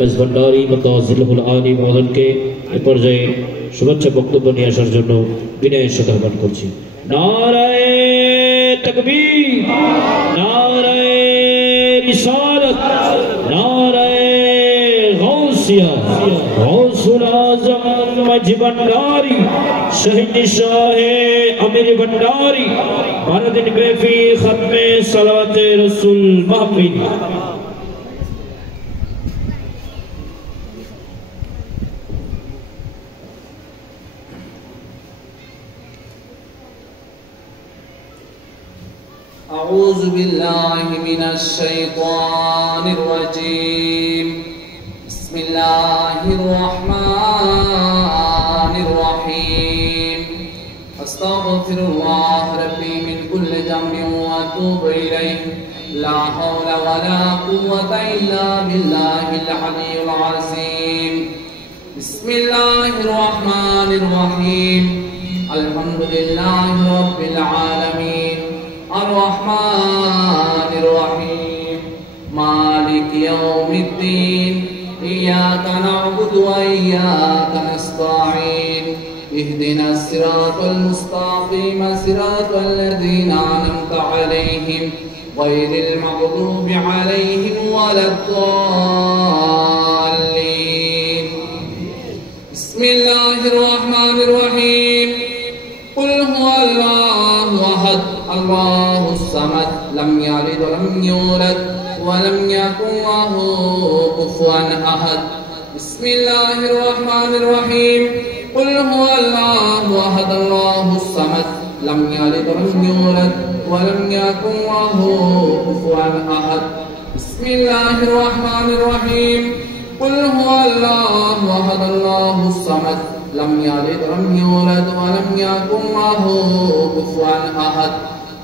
মেজবান্ডারি মতাজিলুল আলী মহোদয়কে এ পর্যায়ে শুভেচ্ছা বক্তব্য নিয়ে আসার জন্য বিনয়ের সাথে আহ্বান করছি। নারায়ে তাকবীর, নারায়ে রিসালাত, নারায়ে গাউসিয়া, গাউসুল আজম মেজবান্ডারি শহীদ শাহে আমির भंडारी भारत ग्रेफी खत्मे सलावते रसूल महफिल। أعوذ بالله من الشيطان الرجيم بسم الله الرحمن الرحيم أستغفر الله ربي من كل ذنب وأتوب إليه لا حول ولا قوة إلا بالله العلي العظيم بسم الله الرحمن الرحيم الحمد لله رب العالمين الرحمن الرحيم مالك يوم الدين إياك نعبد وإياك نستعين اهدنا الصراط المستقيم صراط الذين أنعمت عليهم غير المغضوب عليهم ولا الضالين بسم الله الرحمن الرحيم قل هو الله أحد الله الصمد لم يلد ولم يولد ولم يكن له كفوا أحد بسم الله الرحمن الرحيم قل هو الله أحد الله الصمد لم يلد ولم يولد ولم يكن له كفوا أحد بسم الله الرحمن الرحيم قل هو الله أحد الله الصمد لم يلد ولم يولد ولم يكن له كفوا أحد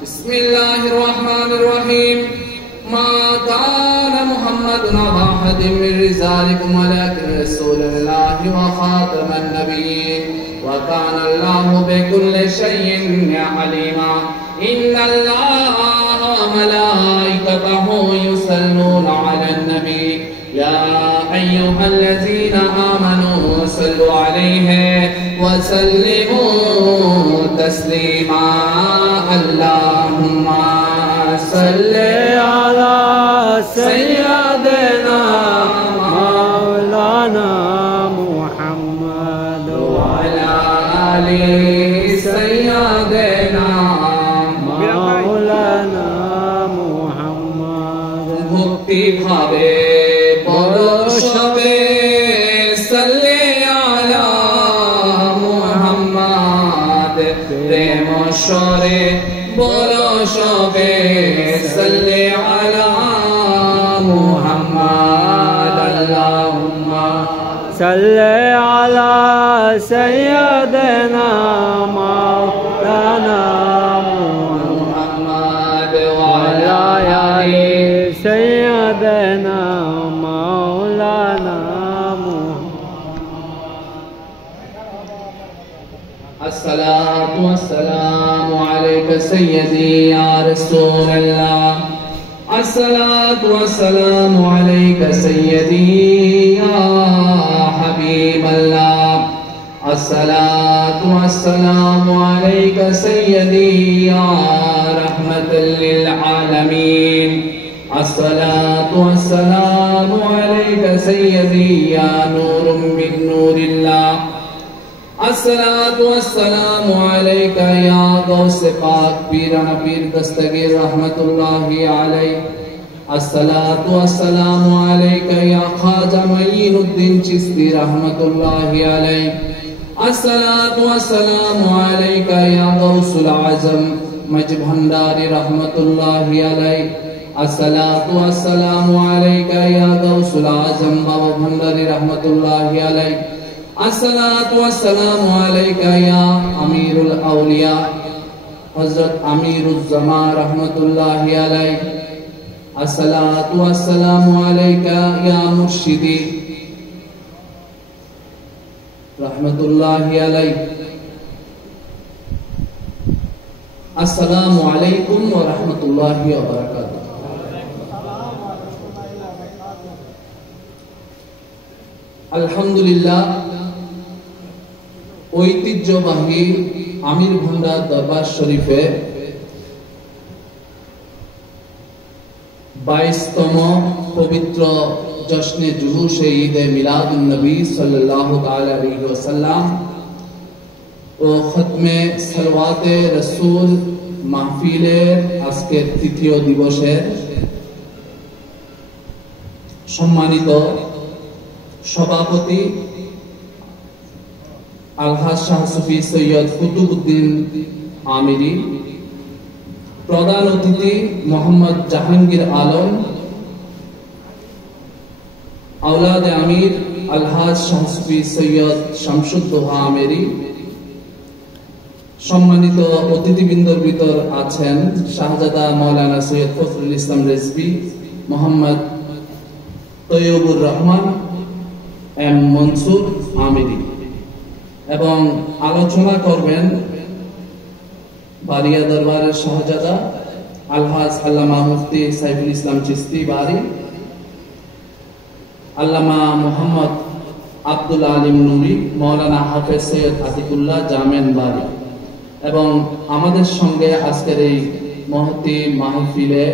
بسم الله الرحمن الرحيم ما كان محمد أبا أحد من رجالكم ولكن رسول الله وخاتم النبيين وكان الله بكل شيء عليما إن الله وملائكته يصلون على النبي يا أيها الذين آمنوا صلوا عليه وسلموا تسليما اللهم صل على سيدنا مولانا محمد وعلى آل سيدنا مولانا محمد ভক্তি ভাবে পরশবে সাল্লি আলা মুহাম্মদ প্রেম সরে বরশবে সাল্লি আলা মুহাম্মদ আল্লাহুম্মা সাল্লি আলা সাইয়্যিদিনা মাওলানা মুহাম্মদ ওয়া আলা আলি সাইয়্যিদিনা মাওলানা الصلاة والسلام عليك سيدي يا رسول الله الصلاة والسلام عليك سيدي يا حبيب الله الصلاة والسلام عليك سيدي يا رحمة للعالمين الصلاة والسلام عليك سيدي يا نور من نور الله الصلاة والسلام عليك يا غوث پاک پیرنا پیر دستگیر رحمت اللہ علیہ الصلاة والسلام عليك يا خواجہ معین الدین چشتی رحمت اللہ علیہ الصلاة والسلام عليك يا غوث العظم مج بھنڈاری رحمت اللہ علیہ الصلاة والسلام عليك يا غوث العظم بابا بھنڈاری رحمت اللہ علیہ الصلاة والسلام عليك يا أمير الأولياء حضرت أمير الزمان رحمة الله عليك الصلاة والسلام عليك يا مرشدي رحمة الله عليك السلام عليكم ورحمة الله وبركاته আলহামদুলিল্লাহ, ঐতিহ্যবাহী আমির ভান্ডার দরবার শরীফে 22তম পবিত্র জশ্নে জুলুশে ঈদে মিলাদুন নবী সাল্লাল্লাহু তাআলা আলাইহি ওয়াসাল্লাম ও খতমে সালাওয়াতে রাসূল মাহফিলের আজকের তৃতীয় দিবসের সম্মানিত সভাপতি আলহাজ শাহ সুফি সৈয়দ কুতুবউদ্দিন আমিরি, প্রধান অতিথি মোহাম্মদ জাহাঙ্গীর আলম, আওলাদে আমির আলহাজ শাহ সুফি সৈয়দ শামসুদ্দোহা আমিরি, সম্মানিত অতিথিবৃন্দর ভিতর আছেন শাহজাদা মাওলানা সৈয়দ ফখরুল ইসলাম রেজভী, মোহাম্মদ তৈয়বুর রহমান এম মনসুর আমিরি, এবং আলোচনা করবেন বারিয়া দরবারের শাহজাদা আলহাজ আল্লামা মুফতি সাইফুল ইসলাম চিশতি বারি, আল্লামা মোহাম্মদ আব্দুল আলিম নুরি, মাওলানা হাফেজ সৈয়দ আতিকুল্লাহ জামেন বারি, এবং আমাদের সঙ্গে আজকের এই মহতি মাহফিলে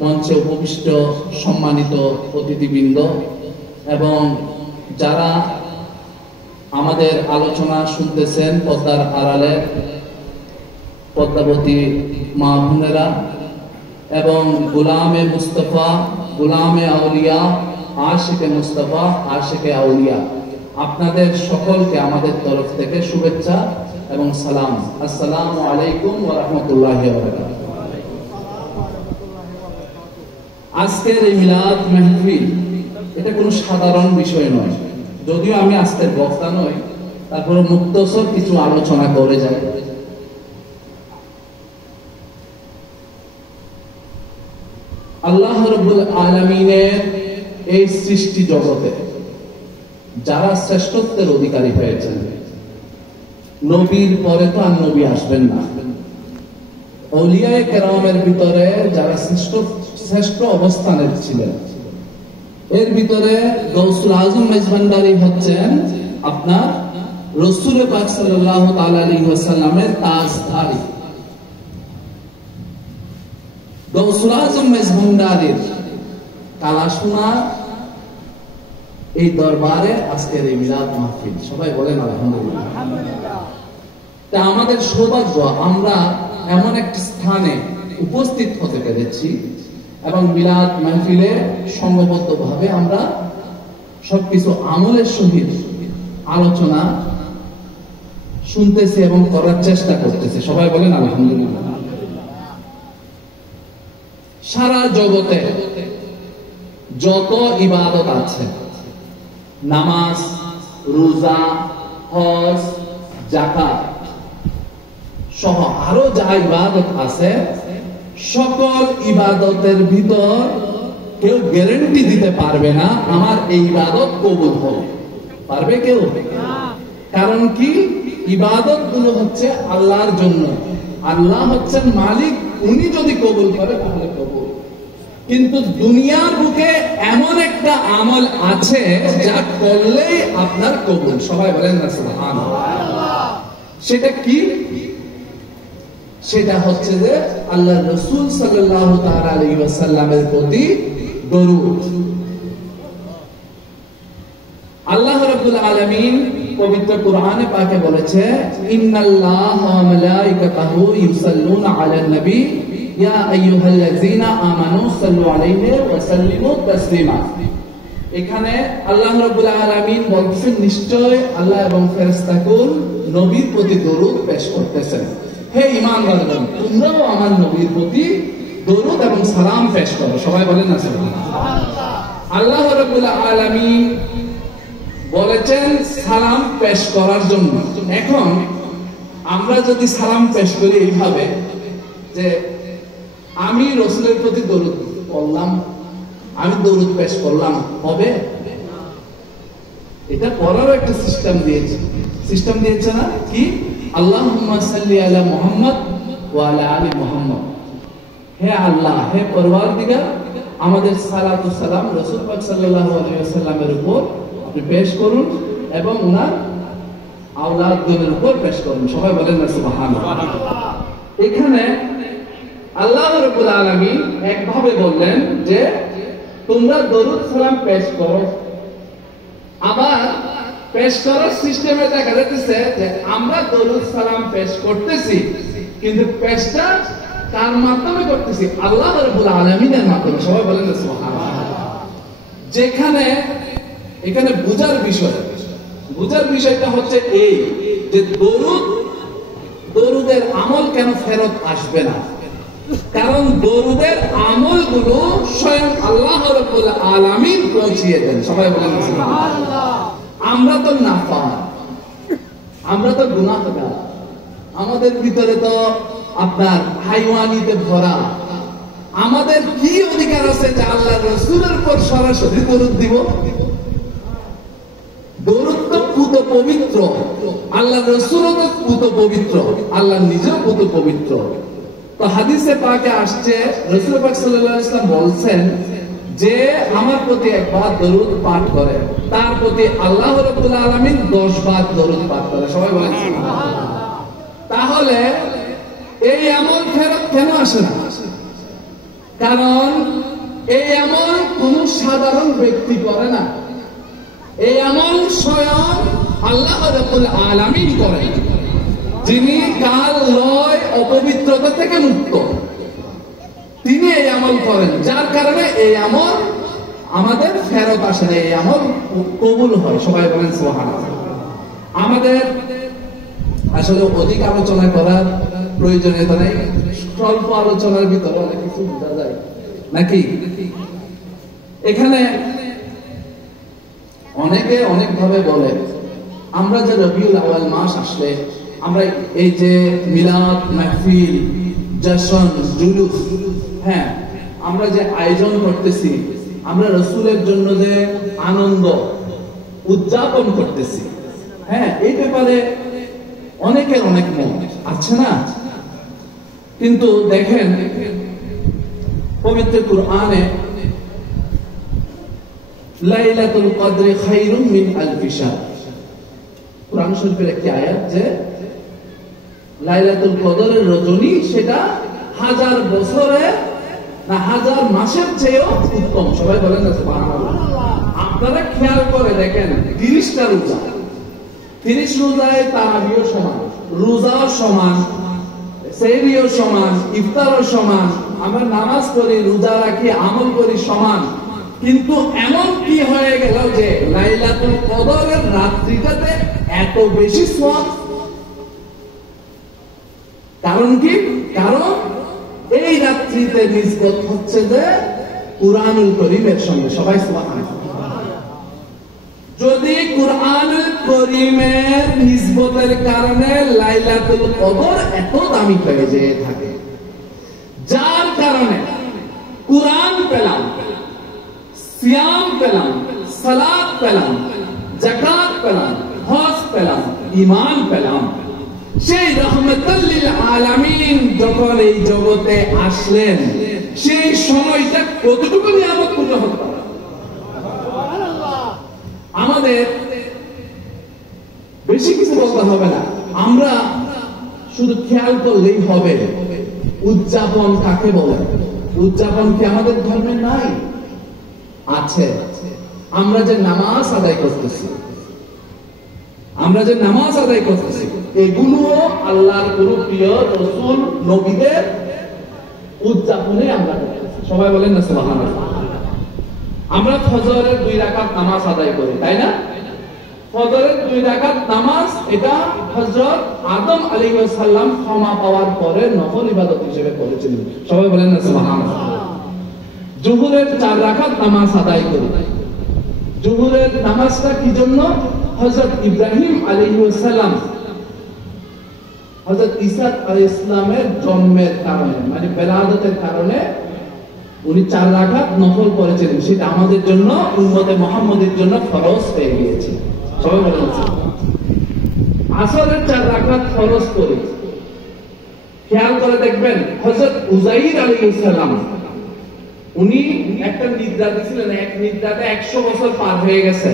মঞ্চে উপবিষ্ট সম্মানিত অতিথিবৃন্দ এবং যারা আমাদের আলোচনা শুনতেছেন পর্দার আড়ালে পদ্মাবতী মা বোনেরা এবং গোলামে মুস্তফা, গোলামে আউলিয়া, আশিকে মুস্তফা, আশিকে আউলিয়া, আপনাদের সকলকে আমাদের তরফ থেকে শুভেচ্ছা এবং সালাম। আসসালামু আলাইকুম ওয়া রাহমাতুল্লাহি ওয়া বারাকাতুহু। আজকের এই মিলাদ মাহফিল এটা কোনো সাধারণ বিষয় নয়, যদিও আমি আজকের বক্তা নই, তারপরে মুক্তসর কিছু আলোচনা করে যাই। আল্লাহ রাব্বুল আলামিনের এই সৃষ্টি জগতে যারা শ্রেষ্ঠত্বের অধিকারী হয়েছেন, নবীর পরে তো আর নবী আসবেন না, আউলিয়ায়ে কেরামের ভিতরে যারা শ্রেষ্ঠ অবস্থানের ছিলেন, এর ভিতরে গৌসুল আজম মেজভান্ডারী হচ্ছেন আপনার রাসূল পাক সাল্লাল্লাহু তাআলা আলাইহি ওয়াসাল্লামের তাজধারী। গৌসুল আজম মেজভান্ডারীর কালাশোনা এই দরবারে আজকের এই মিলাদ মাহফিল, সবাই বলেন আলহামদুলিল্লাহ। তা আমাদের সৌভাগ্য আমরা এমন একটি স্থানে উপস্থিত হতে পেরেছি এবং মিলাদ মাহফিলে সংঘবদ্ধভাবে আমরা সবকিছু আমলের সহিত আলোচনা শুনতেছি এবং করার চেষ্টা করতেছি, সবাই বলেন আলহামদুলিল্লাহ। সারা জগতে যত ইবাদত আছে, নামাজ, রোজা, হজ, যাকাত সহ আরো যা ইবাদত আছে, সকল ইবাদতের ভিতর কেউ গ্যারান্টি দিতে পারবে না আমার এই ইবাদত কবুল হবে, পারবে কেউ? কারণ কি, ইবাদত গুলো হচ্ছে আল্লাহর জন্য, আল্লাহ হচ্ছেন মালিক, উনি যদি কবুল করে তাহলে কবুল। কিন্তু দুনিয়ার বুকে এমন একটা আমল আছে যা করলেই আপনার কবুল, সবাই বলেন না সুবহানাল্লাহ। সেটা কি? সেটা হচ্ছে যে আল্লাহর রাসূল সাল্লাল্লাহু তাআলা আলাইহি ওয়াসাল্লামের প্রতি দরুদ। আল্লাহ রাব্বুল আলামিন পবিত্র কোরআনে পাকে বলেছে, ইন্নাল্লাহা ওয়া মালাইকাতাহু ইউসাল্লুনা আলান নবী ইয়া আইয়ুহাল্লাযীনা আমানু সাল্লু আলাইহি ওয়া সাল্লিমু তাসলিমা। এখানে আল্লাহ রাব্বুল আলামিন বলছেন নিশ্চয় আল্লাহ এবং ফেরেশতাকুল নবীর প্রতি দরুদ পেশ করতেছেন। হে ঈমানদারগণ, তোমরাও আমার নবীর প্রতি দরুদ এবং সালাম পেশ করো, সবাই বলেন না সুবহানাল্লাহ। আল্লাহ রাব্বুল আলামিন বলেছেন সালাম পেশ করার জন্য। এখন আমরা যদি সালাম পেশ করি এইভাবে যে আমি রাসূলের প্রতি দরুদ পড়লাম, আমি দরুদ পেশ করলাম, হবে? এটা পড়ারও একটা সিস্টেম দিয়েছে না কি? আল্লাহুম্মা সাল্লি আলা মুহাম্মদ ওয়া আলা আলি মুহাম্মদ। হে আল্লাহ, হে পরওয়ারদিগার, আমাদের সালাতু সালাম রাসূল পাক সাল্লাল্লাহু আলাইহি ওয়াসাল্লামের উপর আপনি পেশ করুন এবং ওনার আওলাদদের উপর পেশ করুন। সবাই বলেন না সুবহানাল্লাহ। এখানে আল্লাহ রাব্বুল আলামিন একভাবে বললেন যে তোমরা দরুদ সালাম পেশ করো। আবার পেশ করার সিস্টেমে দেখা যাচ্ছে যে আমরা দরুদ সালাম পেশ করতেছি, কিন্তু পেশটা কার মাধ্যমে করতেছি? আল্লাহ রাব্বুল আলামিনের মাধ্যমে। সবাই বলেন না সুবহানাল্লাহ। যেখানে এখানে বুঝার বিষয়টা হচ্ছে এই যে দরুদের আমল কেন ফেরত আসবে না? কারণ দরুদের আমলগুলো স্বয়ং আল্লাহ রাব্বুল আলামিন পৌঁছিয়ে দেন। সবাই বলেন সুবহানাল্লাহ। আমরা তো নাফার, আমরা তো গুনাহগার, আমাদের ভিতরে তো আপনার হাইওয়ানিতে ভরা। আমাদের কি অধিকার আছে যে আল্লাহর রাসূলের উপর সরাসরি দরুদ দিব? দরুদ তো পুত পবিত্র, আল্লাহর রাসূলও তো পুত পবিত্র, আল্লাহ নিজেও পুত পবিত্র। তো হাদিসে পাকে আসছে রাসূল পাক সাল্লাল্লাহু আলাইহি ওয়াসাল্লাম বলছেন যে আমার প্রতি একবার দরুদ পাঠ করে তার প্রতি আল্লাহ রাব্বুল আলামিন 10 বার দরুদ পাঠ করে। সবাই বলেন সুবহানাল্লাহ। তাহলে এই আমল ফেরত কেন আসে না? কারণ এই আমল কোন সাধারণ ব্যক্তি করে না, এই আমল স্বয়ং আল্লাহ রাব্বুল আলামিন করে, যিনি কাল লয় অপবিত্রতা থেকে মুক্ত, তিনি এই আমল করেন, যার কারণে এই আমল আমাদের ফেরত আসে না, এই আমল কবুল হয়। সবাই বলেন সুবহানাল্লাহ। আমাদের আসলে অধিক আলোচনা করার প্রয়োজনীয়তা নেই, স্বল্প আলোচনার ভিতরে অনেক কিছু বোঝা যায় নাকি? এখানে অনেকে অনেক ভাবে বলে আমরা যে রবিউল আউয়াল মাস আসলে আমরা এই যে মিলাদ মাহফিল জশন জুলুস, হ্যাঁ আমরা যে আয়োজন করতেছি, আমরা রাসূলের জন্য যে আনন্দ উদযাপন করতেছি, হ্যাঁ এই ব্যাপারে অনেকের অনেক মত আছে না? কিন্তু দেখেন পবিত্র কুরআনে লাইলাতুল কদর খায়রুম মিন আলফি শাহর, কুরআন শরীফের একটি আয়াত যে লাইলাতুল কদরের রজনী সেটা 1000 বছরের না 1000 মাসের চেয়েও উত্তম। সবাই বলেন না সুবহানাল্লাহ। আপনারা খেয়াল করে দেখেন 30টা রোজা, 30 রোজায় তারাবিও সমান, রোজাও সমান, সেহরিও সমান, ইফতারও সমান, আমরা নামাজ পড়ি, রোজা রাখি, আমল করি সমান। কিন্তু এমন কি হয়ে গেল যে লাইলাতুল কদরের রাত্রিটাতে এত বেশি সওয়াব? কারণ কি? কারণ এই রাত্রিতে নিসবত হচ্ছে যে কুরআনুল কারীমের সঙ্গে। সবাই সুবহানাল্লাহ। যদি কুরআনুল কারীমের নিসবতের কারণে লাইলাতুল কদর এত দামি হয়ে যেয়ে থাকে, যার কারণে কুরআন পেলাম, সিয়াম পেলাম, সালাত পেলাম, যাকাত পেলাম, হজ পেলাম, ঈমান পেলাম, সেই রহমাতুল লিল আলামিন যখন এই জগতে আসলেন সেই সময়টা কতটুকু নিয়ামত পূর্ণ হতে পারে? আমাদের বেশি কিছু বলতে হবে না, আমরা শুধু খেয়াল করলেই হবে উদযাপন কাকে বলে। উদযাপন কি আমাদের ধর্মে নাই? আছে। আমরা যে নামাজ আদায় করতেছি, এগুলো আল্লাহর কোন প্রিয় রাসূল নবীদের উদযাপনে আমরা করতেছি। সবাই বলেন না সুবহানাল্লাহ। আমরা ফজরের 2 রাকাত নামাজ আদায় করি, তাই না? ফজরের 2 রাকাত নামাজ এটা হযরত আদম আলাইহিস সালাম ক্ষমা পাওয়ার পরে নফল ইবাদত হিসেবে করেছিলেন। সবাই বলেন না সুবহানাল্লাহ। জোহরের 4 রাকাত নামাজ আদায় করি। জোহরের নামাজটা কি জন্য? হযরত ইব্রাহিম আলাইহিস সালাম হযরত ঈসা আলাইহিস সালামের জন্মের কারণে, মানে বেলাদতের কারণে উনি 4 রাকাত নফল পড়েছিলেন, সেটা আমাদের জন্য উম্মতে মুহাম্মাদের জন্য ফরজ হয়ে গিয়েছে। সবাই বলেন আসরের 4 রাকাত ফরজ করে খেয়াল করে দেখবেন হযরত উযাইর আলাইহিস সালাম উনি একটা নিদ্রা দিয়েছিলেন, এক নিদ্রাতে 100 বছর পার হয়ে গেছে।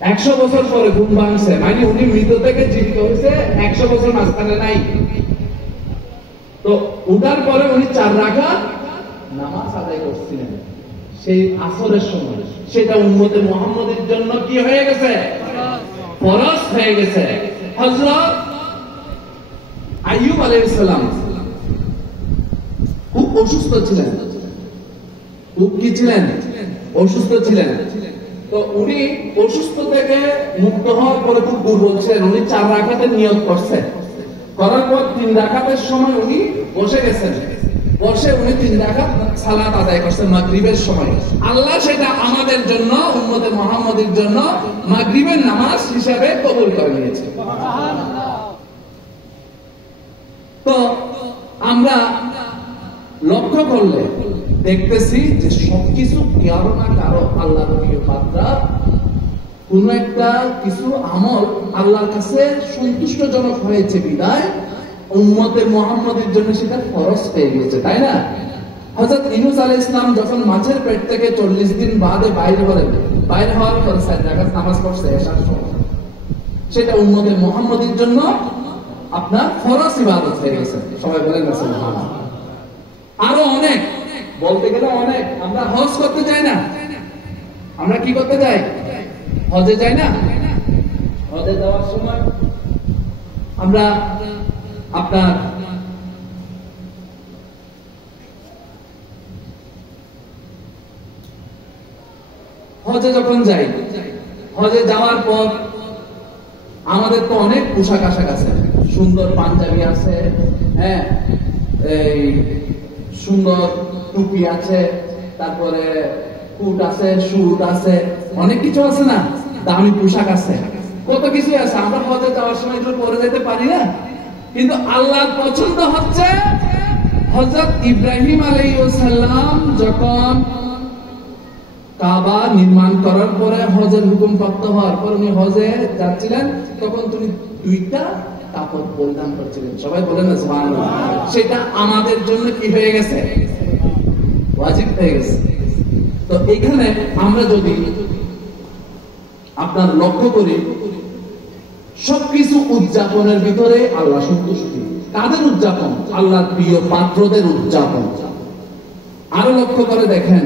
100 বছর পরে ঘুম ভাঙছে, মানে উনি মৃত থেকে জীবিত হয়েছে 100 বছর মাঝখানে নাই। তো উঠার পরে উনি 4 রাকাত নামাজ আদায় করছিলেন সেই আসরের সময়, সেটা উম্মতে মুহাম্মদের জন্য কি হয়ে গেছে? ফরজ হয়ে গেছে। হযরত আইয়ুব আলাইহিস সালাম খুব অসুস্থ ছিলেন, খুব কি ছিলেন? অসুস্থ ছিলেন। তো উনি অসুস্থ থেকে মুক্ত হওয়ার পরে খুব দুর্বল ছিলেন। উনি 4 রাকাতের নিয়ত করছেন, করার পর 3 রাকাতের সময় উনি বসে গেছেন, বসে উনি 3 রাকাত সালাত আদায় করছেন মাগরিবের সময়। আল্লাহ সেটা আমাদের জন্য, উম্মতে মুহাম্মদের জন্য মাগরিবের নামাজ হিসাবে কবুল করে নিয়েছে। তো আমরা লক্ষ্য করলে দেখতেছি যে সবকিছু কারো না কারো আল্লাহর প্রিয় বান্দা কোন একটা কিছু আমল আল্লাহর কাছে সন্তুষ্টজনক হয়েছে বিদায় উম্মতে মুহাম্মদের জন্য সেটা ফরজ হয়ে গেছে, তাই না? হযরত ইউনূস আলাইহিস সালাম যখন মাছের পেট থেকে 40 দিন বাদে বাইরে হলেন, বাইরে হওয়ার পর 4 রাকাত নামাজ পড়ছে এশার সময়, সেটা উম্মতে মুহাম্মদের জন্য আপনার ফরজ ইবাদত হয়ে গেছে। সবাই বলেন না সুবহানাল্লাহ। আরো অনেক বলতে গেলে অনেক। আমরা হজ করতে যাই না? আমরা কি করতে যাই? হজে যাই না? হজে যাওয়ার সময় আমরা আপনার হজে যখন যাই, হজে যাওয়ার পর আমাদের তো অনেক পোশাক আশাক আছে, সুন্দর পাঞ্জাবি আছে, হ্যাঁ, এই সুন্দর টুপি আছে, তারপরে কোট আছে, স্যুট আছে, অনেক কিছু আছে না, দামি পোশাক আছে, কত কিছু আছে। আমরা হজে যাওয়ার সময় এগুলো পরে যেতে পারি না। কিন্তু আল্লাহর পছন্দ হচ্ছে হযরত ইব্রাহিম আলাইহিস সালাম যখন কাবা নির্মাণ করার পরে হজের হুকুম প্রাপ্ত হওয়ার পর উনি হজে যাচ্ছিলেন, তখন তুমি 2টা কাপড় পরিধান করছিলেন। সবাই বলেন না সুবহানাল্লাহ। সেটা আমাদের জন্য কি হয়ে গেছে? ওয়াজিব হয়ে গেছে। তো এখানে আমরা যদি আপনার লক্ষ্য করি, সবকিছু উদযাপনের ভিতরে আল্লাহ সন্তুষ্টি। কাদের উদযাপন? আল্লাহর প্রিয় পাত্রদের উদযাপন। আরো লক্ষ্য করে দেখেন,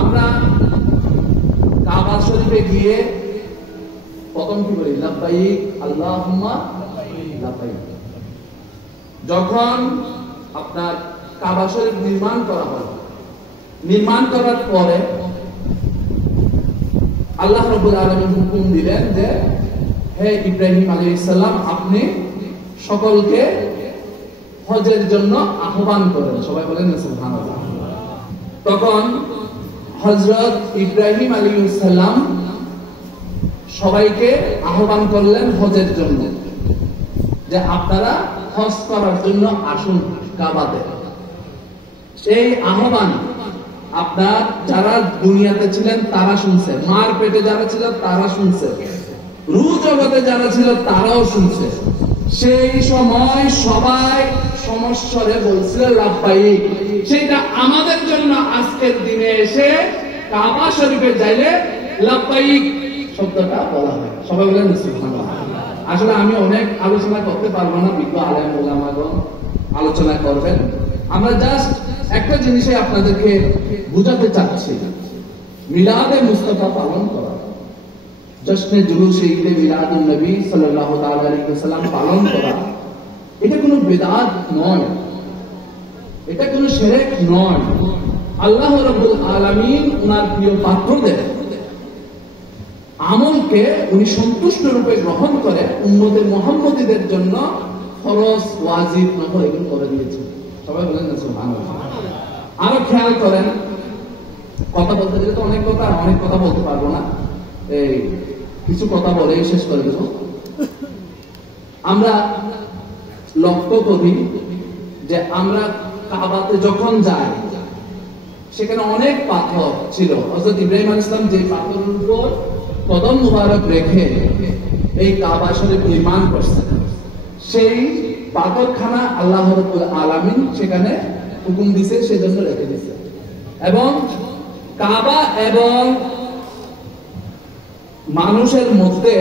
আমরা কাবা শরীফে গিয়ে প্রথম কি বলি? লাব্বাইক আল্লাহুম্মা লাব্বাইক। যখন আপনার কাবা শরীফ নির্মাণ করা হয়, নির্মাণ করার পরে আল্লাহ রাব্বুল আলামিন হুকুম দিলেন যে হে ইব্রাহিম আলাইহিস সালাম, আপনি সকলকে হজের জন্য আহ্বান করেন। সবাই বলেন না সুবহানাল্লাহ। তখন হযরত ইব্রাহিম আলাইহিস সালাম সবাইকে আহ্বান করলেন হজের জন্য, যে আপনারা হজ করার জন্য আসুন কাবাতে। সেই আহ্বান আপনার যারা দুনিয়াতে ছিলেন তারা শুনছে, মার পেটে যারা ছিল তারা শুনছে, রূহ জগতে যারা ছিল তারাও শুনছে। সেই সময় সবাই সমস্বরে বলছিল লাব্বাইক। সেটা আমাদের জন্য আজকের দিনে এসে কাবা শরীফে যাইলে লাব্বাইক শব্দটা বলা হয়। সবাই বলেন সুবহানাল্লাহ। আসলে আমি অনেক আলোচনা করতে পারবো না, বিজ্ঞ আলেম ওলামাগণ আলোচনা করবেন। আমরা জাস্ট একটা জিনিসে আপনাদেরকে বুঝাতে চাচ্ছি, মিলাদে মুস্তাফা পালন করা, জশ্নে জুলুসে ঈদে মিলাদুন নবী সাল্লাল্লাহু তাআলা আলাইহি ওয়াসাল্লাম পালন করা, এটা কোনো বিদআত নয়, এটা কোনো শিরক নয়। আল্লাহ রাব্বুল আলামিন ওনার প্রিয় পাত্রদের আমলকে উনি সন্তুষ্ট রূপে গ্রহণ করে উম্মতে মুহাম্মদীদের জন্য ফরজ, ওয়াজিব, নফল এগুলো করে দিয়েছেন। সবাই বলেন না সুবহানাল্লাহ। আরো খেয়াল করেন, কথা বলতে গেলে তো অনেক কথা, অনেক কথা বলতে পারবো না, এই কিছু কথা বলে শেষ করে দেব। আমরা লক্ষ্য করি যে আমরা কাবাতে যখন যাই সেখানে অনেক পাথর ছিল। হযরত ইব্রাহিম আলাইহিস সালাম যে পাথরের উপর কদম মুবারক রেখে এই কাবা শরীফ নির্মাণ করছেন, সেই পাথরখানা আল্লাহ রাব্বুল আলামিন সেখানে হুকুম দিয়েছে, সেজন্য রেখে দিয়েছে। এবং কাবা এবং মানুষের মধ্যে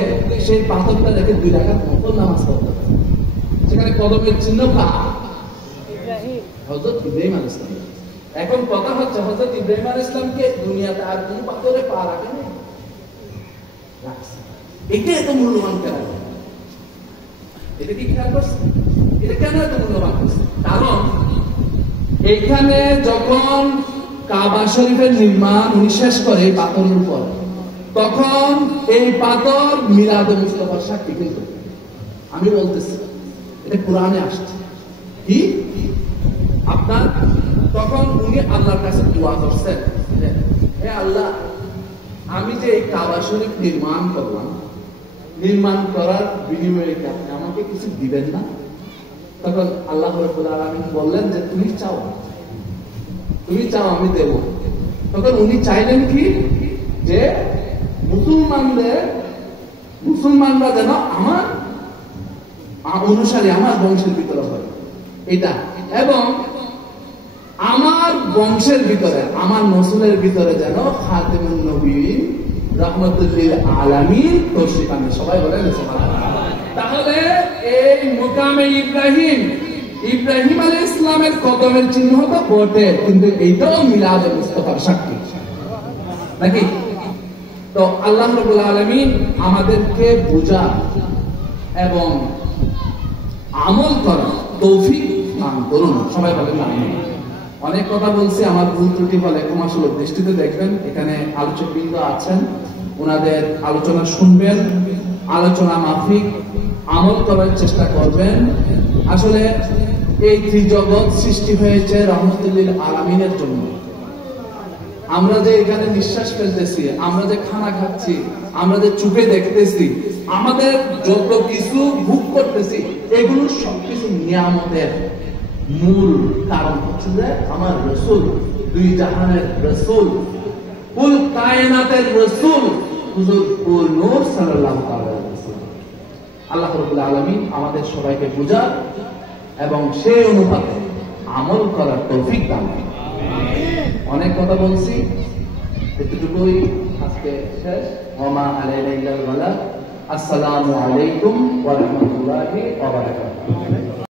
সেই পাথরটা রেখে 2 রাকাত নফল নামাজ পড়তে পারে। সেখানে কদমের চিহ্ন হযরত ইব্রাহিম আলাইহিস সালাম। এখন কথা হচ্ছে হযরত ইব্রাহিম আলাইহিস সালামকে দুনিয়াতে আর কোন পাথরে পা রাখে না, রাখছে। এটা এত মূল্যবান কেন? এটা কি খেয়াল করছে? এটা কেন এত মূল্যবান করছে? কারণ এখানে যখন কাবা শরীফের নির্মাণ উনি শেষ করে এই পাথরের উপর, তখন এই পাথর মিলাদে মুস্তাফার সাক্ষী। কিন্তু আমি বলতেছি এটা কোরআনে আসছে কি আপনার, তখন উনি আল্লাহর কাছে দোয়া করছেন, হে আল্লাহ, আমি যে এই কাবা শরীফ নির্মাণ করলাম, নির্মাণ করার বিনিময়ে কি আপনি আমাকে কিছু দিবেন না? তখন আল্লাহ রাব্বুল আলামিন বললেন যে তুমি চাও আমি দেব। তখন উনি চাইলেন কি, যে মুসলমানরা যেন আমার অনুসারী, আমার বংশের ভিতরে হয় এটা, এবং আমার বংশের ভিতরে, আমার নসলের ভিতরে যেন খাতেমুন নবীয়্যিন রাহমাতুল লিল আলামিন তশরিফ আনে। সবাই বলেন সুবহানাল্লাহ। তাহলে এই মুকামে ইব্রাহিম আলাইহিস সালামের কদমের চিহ্ন তো বটে, কিন্তু এইটাও মিলাদে মুস্তাফার সাক্ষী নাকি? তো আল্লাহ রাব্বুল আলামিন আমাদেরকে বোঝা এবং আমল করার তৌফিক দান করুন। সবাই বলেন আমিন। অনেক কথা বলছি, আমার ভুল ত্রুটি হলে ক্ষমা সুলভ দৃষ্টিতে দেখবেন। এখানে আলোচকবৃন্দ আছেন, ওনাদের আলোচনা শুনবেন, আলোচনা মাফিক আমল করার চেষ্টা করবেন। আসলে এই ত্রিজগৎ সৃষ্টি হয়েছে রহমতুল লিল আলামিনের জন্য। আমরা যে এখানে নিঃশ্বাস ফেলতেছি, আমরা যে খানা খাচ্ছি, আমরা যে চোখে দেখতেছি, আমাদের যত কিছু ভোগ করতেছি, এগুলো সবকিছু নিয়ামতের মূল কারণ হচ্ছে যে আমার রাসূল, 2 জাহানের রাসূল, কুল কায়নাতের রাসূল হুজুর কুল নূর সাল্লাল্লাহু আলাইহি ওয়াসাল্লাম। আল্লাহ রাব্বুল আলামিন আমাদের সবাইকে বুঝার এবং সেই অনুপাতে আমল করার তৌফিক দান করুন। অনেক কথা বলছি, এতটুকুই আজকে শেষ। ওমা আলাইনা ইল্লাল বালাগ। আসসালামু আলাইকুম ওয়া রাহমাতুল্লাহি ওয়া বারাকাতুহু।